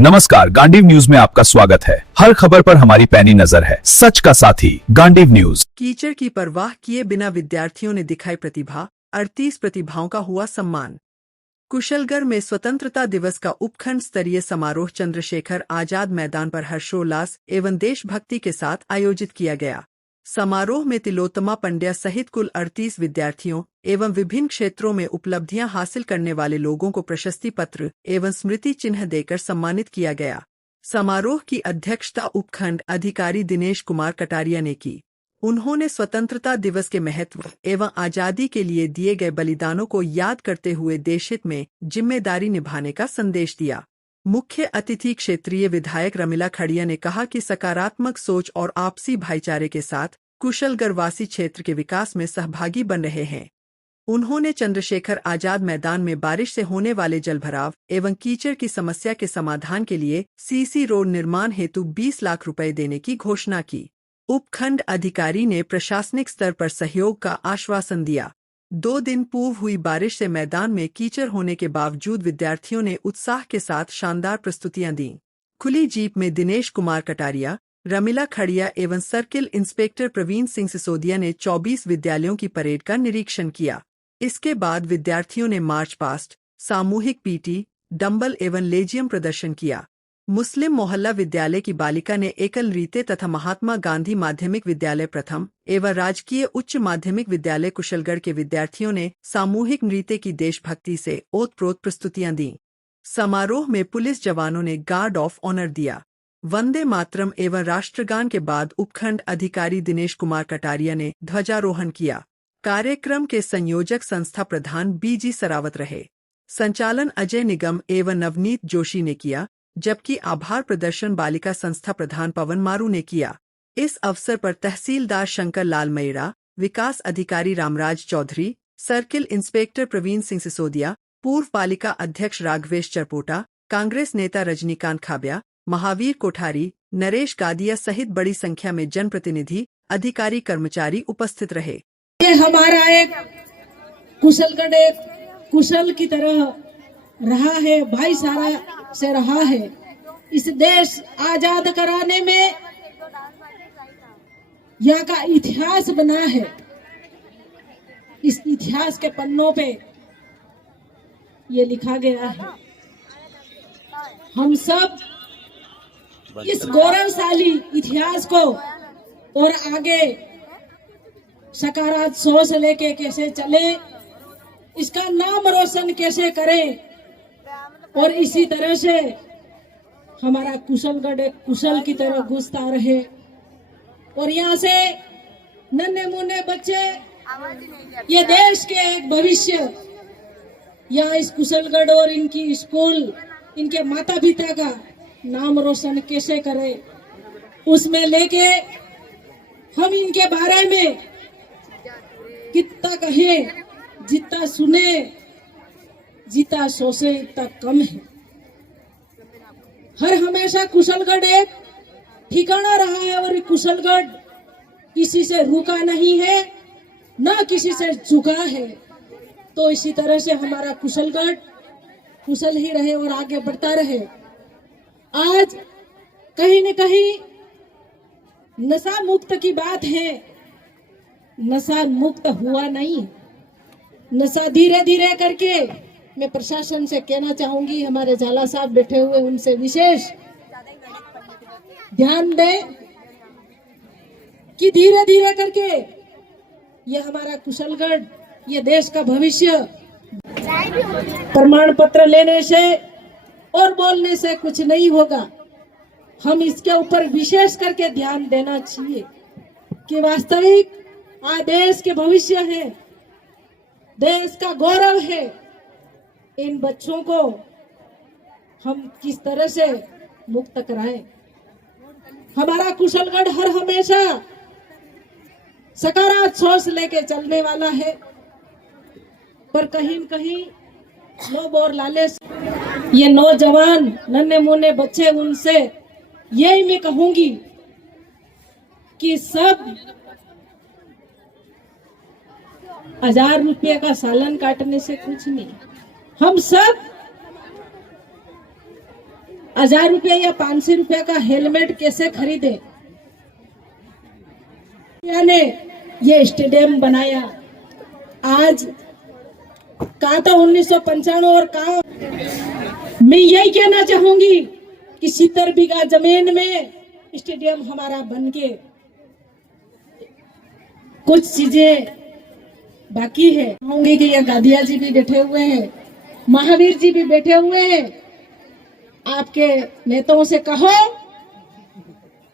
नमस्कार, गांडीव न्यूज में आपका स्वागत है। हर खबर पर हमारी पैनी नजर है, सच का साथी गांडीव न्यूज। कीचड़ की परवाह किए बिना विद्यार्थियों ने दिखाई प्रतिभा, 38 प्रतिभाओं का हुआ सम्मान। कुशलगढ़ में स्वतंत्रता दिवस का उपखंड स्तरीय समारोह चंद्रशेखर आजाद मैदान पर हर्षोल्लास एवं देशभक्ति के साथ आयोजित किया गया। समारोह में तिलोत्तमा पंड्या सहित कुल 38 विद्यार्थियों एवं विभिन्न क्षेत्रों में उपलब्धियां हासिल करने वाले लोगों को प्रशस्ति पत्र एवं स्मृति चिन्ह देकर सम्मानित किया गया। समारोह की अध्यक्षता उपखंड अधिकारी दिनेश कुमार कटारिया ने की। उन्होंने स्वतंत्रता दिवस के महत्व एवं आजादी के लिए दिए गए बलिदानों को याद करते हुए देशहित में जिम्मेदारी निभाने का संदेश दिया। मुख्य अतिथि क्षेत्रीय विधायक रमीला खड़िया ने कहा कि सकारात्मक सोच और आपसी भाईचारे के साथ कुशलगढ़वासी क्षेत्र के विकास में सहभागी बन रहे हैं। उन्होंने चंद्रशेखर आजाद मैदान में बारिश से होने वाले जलभराव एवं कीचड़ की समस्या के समाधान के लिए सीसी रोड निर्माण हेतु 20 लाख रुपए देने की घोषणा की। उपखंड अधिकारी ने प्रशासनिक स्तर पर सहयोग का आश्वासन दिया। 2 दिन पूर्व हुई बारिश से मैदान में कीचड़ होने के बावजूद विद्यार्थियों ने उत्साह के साथ शानदार प्रस्तुतियां दी। खुली जीप में दिनेश कुमार कटारिया, रमीला खड़िया एवं सर्किल इंस्पेक्टर प्रवीण सिंह सिसोदिया ने 24 विद्यालयों की परेड का निरीक्षण किया। इसके बाद विद्यार्थियों ने मार्च पास्ट, सामूहिक पीटी, डंबल एवं लेजियम प्रदर्शन किया। मुस्लिम मोहल्ला विद्यालय की बालिका ने एकल नृत्य तथा महात्मा गांधी माध्यमिक विद्यालय प्रथम एवं राजकीय उच्च माध्यमिक विद्यालय कुशलगढ़ के विद्यार्थियों ने सामूहिक नृत्य की देशभक्ति से ओतप्रोत प्रस्तुतियां दी। समारोह में पुलिस जवानों ने गार्ड ऑफ ऑनर दिया। वंदे मातरम एवं राष्ट्रगान के बाद उपखंड अधिकारी दिनेश कुमार कटारिया ने ध्वजारोहण किया। कार्यक्रम के संयोजक संस्था प्रधान बीजी सरावत रहे। संचालन अजय निगम एवं नवनीत जोशी ने किया, जबकि आभार प्रदर्शन बालिका संस्था प्रधान पवन मारू ने किया। इस अवसर पर तहसीलदार शंकर लाल मैरा, विकास अधिकारी रामराज चौधरी, सर्किल इंस्पेक्टर प्रवीण सिंह सिसोदिया, पूर्व पालिका अध्यक्ष राघवेश चरपोटा, कांग्रेस नेता रजनीकांत खाब्या, महावीर कोठारी, नरेश गादिया सहित बड़ी संख्या में जनप्रतिनिधि, अधिकारी, कर्मचारी उपस्थित रहे। ये हमारा एक कुशलगढ़ एक कुशल की तरह रहा है, भाईचारा से रहा है। इस देश आजाद कराने में यहाँ का इतिहास बना है। इस इतिहास के पन्नों पे ये लिखा गया है। हम सब इस गौरवशाली इतिहास को और आगे सकारात्मक सोच लेके कैसे चले, इसका नाम रोशन कैसे करें, और इसी तरह से हमारा कुशलगढ़ एक कुशल की तरह घुसता रहे। और यहाँ से नन्हे मुन्ने बच्चे ये देश के एक भविष्य, यहाँ इस कुशलगढ़ और इनकी स्कूल, इनके माता पिता का नाम रोशन कैसे करें, उसमें लेके हम इनके बारे में कितना कहें, जितना सुने, जितना सोचे इतना कम है। हर हमेशा कुशलगढ़ एक ठिकाना रहा है और कुशलगढ़ किसी से रुका नहीं है, ना किसी से झुका है। तो इसी तरह से हमारा कुशलगढ़ कुशल ही रहे और आगे बढ़ता रहे। आज कहीं न कहीं नशा मुक्त की बात है, नशा मुक्त हुआ नहीं। नशा धीरे धीरे करके, मैं प्रशासन से कहना चाहूंगी, हमारे झाला साहब बैठे हुए, उनसे विशेष ध्यान दें कि धीरे धीरे करके ये हमारा कुशलगढ़, ये देश का भविष्य, प्रमाण पत्र लेने से और बोलने से कुछ नहीं होगा। हम इसके ऊपर विशेष करके ध्यान देना चाहिए कि वास्तविक आज देश के भविष्य है, देश का गौरव है। इन बच्चों को हम किस तरह से मुक्त कराएं। हमारा कुशलगढ़ हर हमेशा सकारात्मक सोच लेके चलने वाला है, पर कहीं न कहीं लोभ और लालच, ये नौजवान नन्हे मुन्ने बच्चे, उनसे यही मैं कहूंगी कि सब 1000 रुपये का सालन काटने से कुछ नहीं। हम सब 1000 रुपया या 500 रुपया का हेलमेट कैसे खरीदे। ने ये स्टेडियम बनाया, आज कहा था 1995 और कहा। मैं यही कहना चाहूंगी कि 70 बीघा जमीन में स्टेडियम हमारा बन के, कुछ चीजें बाकी है। कहूंगी कि ये गादिया जी भी बैठे हुए हैं, महावीर जी भी बैठे हुए हैं, आपके नेताओं से कहो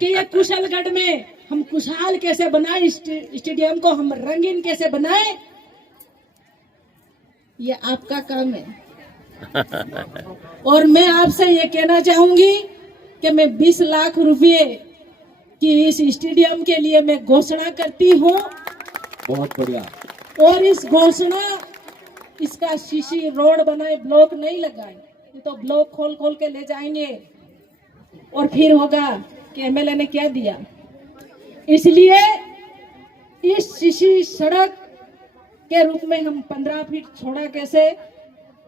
कि ये कुशलगढ़ में हम खुशहाल कैसे बनाए, स्टेडियम को हम रंगीन कैसे बनाए, ये आपका काम है। और मैं आपसे ये कहना चाहूंगी कि मैं 20 लाख रुपए की इस स्टेडियम के लिए मैं घोषणा करती हूँ। बहुत बढ़िया। और इस घोषणा, इसका शीशी रोड बनाए, ब्लॉक नहीं लगाए, ये तो ब्लॉक खोल खोल के ले जाएंगे और फिर होगा कि एमएलए ने क्या दिया। इसलिए इस शीशी सड़क के रूप में हम 15 फीट छोड़ा कैसे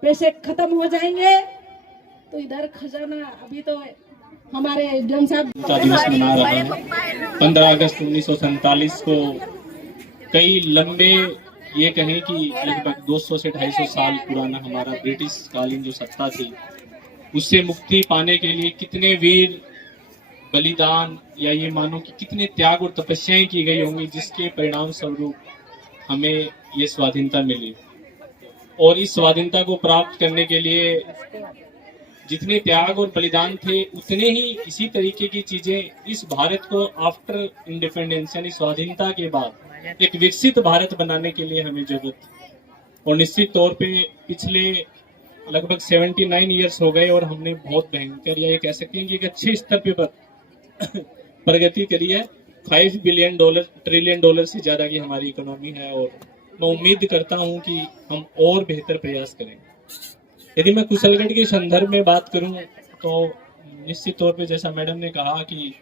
पैसे खत्म हो जाएंगे, तो इधर खजाना अभी तो हमारे एसडीएम साहब दिवस मना रहा है। 15 अगस्त 1947 को कई लंबे, ये कहें कि लगभग 200 से 250 साल पुराना हमारा ब्रिटिश कालीन जो सत्ता थी, उससे मुक्ति पाने के लिए कितने वीर बलिदान, या ये मानो कि कितने त्याग और तपस्याएं की गई होंगी, जिसके परिणाम स्वरूप हमें ये स्वाधीनता मिली। और इस स्वाधीनता को प्राप्त करने के लिए जितने त्याग और बलिदान थे, उतने ही इसी तरीके की चीजें इस भारत को आफ्टर इंडिपेंडेंस यानी स्वाधीनता के बाद एक विकसित भारत बनाने के लिए हमें जरूरत। और निश्चित तौर पे पिछले लगभग 79 ईयर्स हो गए और हमने बहुत भयंकर, या ये कह सकते हैं कि एक अच्छे स्तर पे प्रगति करी है। $5 बिलियन ट्रिलियन डॉलर से ज्यादा की हमारी इकोनॉमी है, और मैं उम्मीद करता हूं कि हम और बेहतर प्रयास करें। यदि मैं कुशलगढ़ के संदर्भ में बात करूं तो निश्चित तौर पे जैसा मैडम ने कहा कि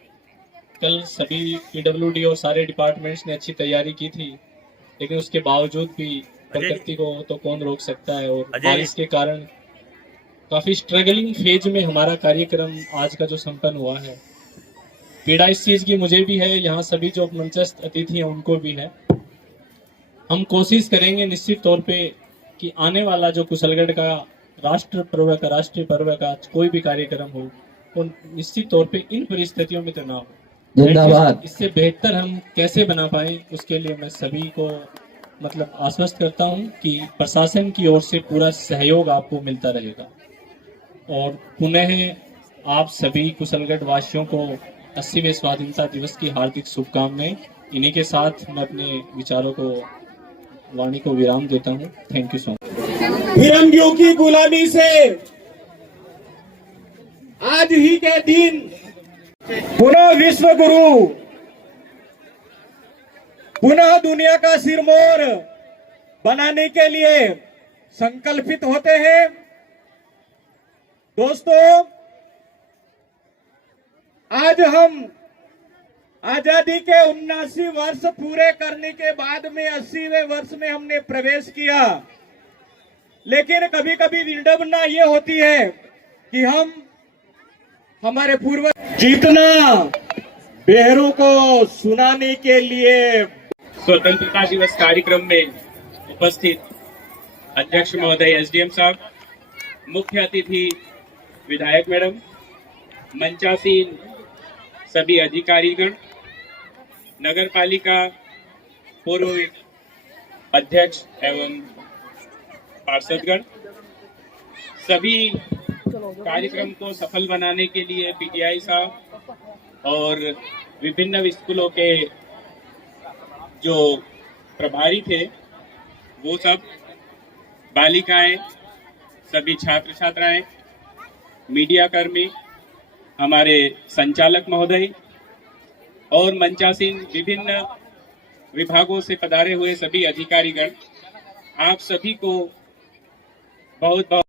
कल सभी पीडब्ल्यूडी और सारे डिपार्टमेंट्स ने अच्छी तैयारी की थी, लेकिन उसके बावजूद भी प्रकृति को तो कौन रोक सकता है। और बारिश के कारण काफी स्ट्रगलिंग फेज में हमारा कार्यक्रम आज का जो संपन्न हुआ है। पीड़ा इस चीज की मुझे भी है, यहाँ सभी जो मंचस्थ अतिथि हैं उनको भी है। हम कोशिश करेंगे निश्चित तौर पे कि आने वाला जो कुशलगढ़ का राष्ट्रीय पर्व का कोई भी कार्यक्रम हो, तो निश्चित तौर पे इन परिस्थितियों में तो ना हो। जिंदाबाद। इससे बेहतर हम कैसे बना पाए, उसके लिए मैं सभी को मतलब आश्वस्त करता हूं कि प्रशासन की ओर से पूरा सहयोग आपको मिलता रहेगा। और पुनः आप सभी कुशलगढ़ वासियों को 80वें स्वाधीनता दिवस की हार्दिक शुभकामनाएं। इन्हीं के साथ मैं अपने विचारों को, वाणी को विराम देता हूं। Thank you so much. फिरंगियों की गुलामी से आज ही के दिन पुनः विश्व गुरु, पुनः दुनिया का सिरमौर बनाने के लिए संकल्पित होते हैं। दोस्तों, आज हम आजादी के 79 वर्ष पूरे करने के बाद में 80वें वर्ष में हमने प्रवेश किया। लेकिन कभी कभी विडंबना ये होती है कि हम हमारे पूर्वज जितना बेहरों को सुनाने के लिए स्वतंत्रता दिवस कार्यक्रम में उपस्थित अध्यक्ष महोदय, एसडीएम साहब, मुख्य अतिथि विधायक मैडम, मंचासीन सभी अधिकारीगण, नगर पालिका पूर्व अध्यक्ष एवं पार्षदगण, सभी कार्यक्रम को सफल बनाने के लिए पीटीआई साहब और विभिन्न स्कूलों के जो प्रभारी थे वो सब, बालिकाएं, सभी छात्र छात्राएं, मीडिया कर्मी, हमारे संचालक महोदय और मंचासीन विभिन्न विभागों से पधारे हुए सभी अधिकारीगण, आप सभी को बहुत बहुत